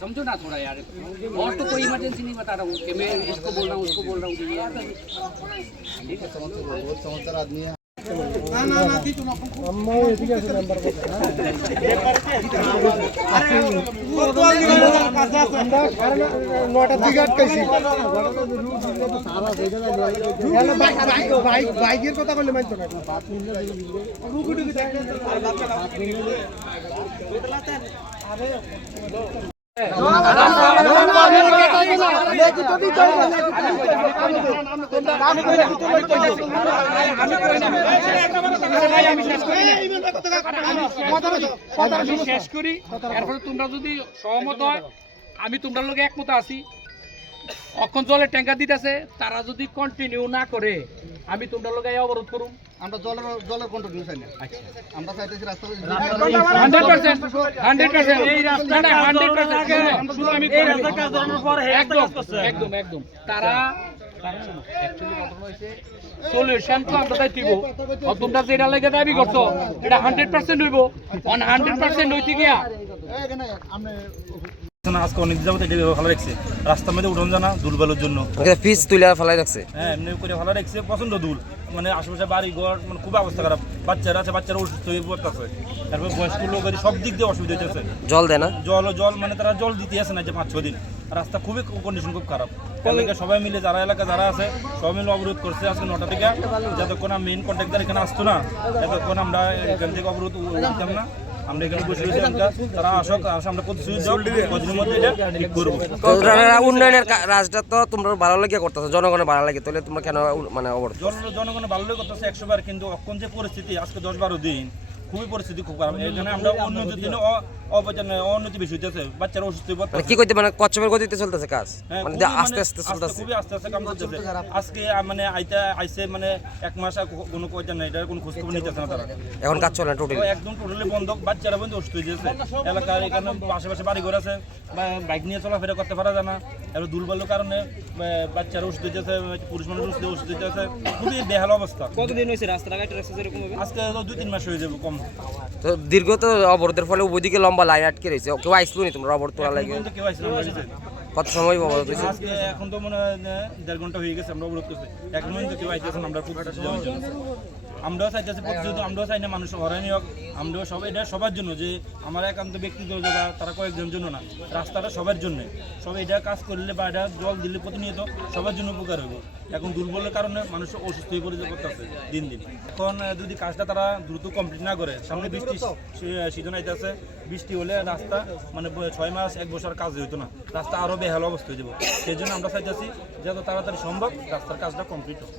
समझो ना थोड़ा यार और तो कोई इमरजेंसी नहीं बता रहा हूँ कि मैं इसको बोल रहा हूँ उसको बोल रहा हूँ ठीक है समझदार आदमी है বাইকের কথা বললে মানতো না আমি শেষ করি। এরপরে তোমরা যদি সহমত হয় আমি তোমরা লোকে একমত আছি। অক্ষণ জলের ট্যাঙ্কার দিতেছে তারা যদি কন্টিনিউ না করে আমি তোমরা লোকে অবরোধ করুম। আমরা জলের জলের কন্ট্রোল চাই না। আচ্ছা আমরা চাইতেছি রাস্তা আমি একদম একদম। তারা সলিউশন তো আমরা তাই দিব তোমরা যেটা লেগে দাবি করছ এটা হান্ড্রেড পার্সেন্ট হইব অন হান্ড্রেড পার্সেন্ট হইতে গিয়া না, আজকে অনেক যাবত এটা ভালো রাখছে রাস্তার মধ্যে উঠন জানা দুলবালুর জন্য পিস তুলে ফেলাই রাখছে। হ্যাঁ এমনি করে ভালো রাখছে প্রচণ্ড দুল। মানে আশেপাশে বাড়ি ঘর মানে খুব অবস্থা খারাপ। বাচ্চারা আছে বাচ্চারা অসুস্থ হয়ে পড়তেছে। তারপর বয়স্ক লোক আছে, সব দিক দিয়ে অসুবিধা হইতেছে। জল দেয় না? জল জল মানে তারা জল দিতে আসে না যে পাঁচ ছ দিন। রাস্তা খুবই কন্ডিশন খুব খারাপ। এলাকা সবাই মিলে যারা এলাকা যারা আছে সবাই মিলে অবরোধ করছে আজকে নটা থেকে। যতক্ষণ মেইন কন্ট্রাক্টর এখানে আসতো না ততক্ষণ আমরা এখান থেকে অবরোধ উঠতাম না। আমরা এখানে বসে রয়েছি আমরা তারা আসক আসে আমরা প্রতিশ্রুতি দাও কদিনের মধ্যে এটা ঠিক করব। তো রা- উন্নয়নের রাজটা তো তোমরা ভালো লাগে করতেছো জনগণের ভালো লাগে তাহলে তোমরা কেন মানে অবরোধ জন জনগণ ভালোই করতেছে একশো বার কিন্তু এখন যে পরিস্থিতি আজকে দশ বারো দিন খুবই পরিস্থিতি খুব খারাপ। জন্য আমরা অন্য দিনে বেশি হইতেছে বাচ্চারা অসুস্থ হয়ে মানে পড়তেছে কি করতে মানে কচ্ছপের গতিতে চলতেছে কাজ? হ্যাঁ, মানে খুবই যে আস্তে আস্তে চলতেছে। খুবই আস্তে আস্তে কাম করতেছে। আজকে মানে আইতে আইছে মানে এক মাস কোনো কয়টা নাই এটার কোনো খোঁজ খবর নিতেছে না তারা। এখন কাজ চলে না টোটালি একদম টোটালি বন্ধ বাচ্চারা বন্ধু অসুস্থ হয়ে যাচ্ছে এলাকার এখানে আশেপাশে বাড়ি ঘর আছে বা বাইক নিয়ে চলাফেরা করতে পারা যায় না। এবার দুর্বলের কারণে বাচ্চারা অসুস্থ হয়ে যাচ্ছে পুরুষ মানুষ অসুস্থ অসুস্থ হয়ে যাচ্ছে খুবই বেহাল অবস্থা। কতদিন হয়েছে রাস্তাঘাট রাস্তা আজকে তো দুই তিন মাস হয়ে যাবে কম। তো দীর্ঘ তো অবরোধের ফলে ওইদিকে লম্বা লাইন আটকে রয়েছে। কেউ আইসলো নি তোমরা? রবর তোলা লাগে। কত সময় বাবা এখন তো মনে হয় দেড় ঘণ্টা হয়ে গেছে আমরা অবরোধ করছি। এখন পর্যন্ত কেউ আইতেছে আমরা আমরাও চাইতেছি প্রতিশ্রুতি আমরাও চাই না, মানুষ হরানি হোক, আমরাও সবাই এটা সবার জন্য যে আমার একান্ত ব্যক্তিগত জায়গা, তারা কয়েকজন জন্য না, রাস্তাটা সবার জন্য। সবাই এটা কাজ করলে বা এটা জল দিলে প্রতিনিয়ত সবার জন্য উপকার হবে এখন দুর্বলের কারণে মানুষ অসুস্থ হয়ে পড়ে করতেছে দিন দিন। এখন যদি কাজটা তারা দ্রুত কমপ্লিট না করে, সামনে বৃষ্টি সিজন আইতেছে, বৃষ্টি হলে রাস্তা মানে ছয় মাস, এক বছর কাজ হইতো না। রাস্তা আরও বেহাল অবস্থা হয়ে যাবে। সেই জন্য আমরা চাইতেছি, যত তাড়াতাড়ি সম্ভব রাস্তার কাজটা কমপ্লিট হোক।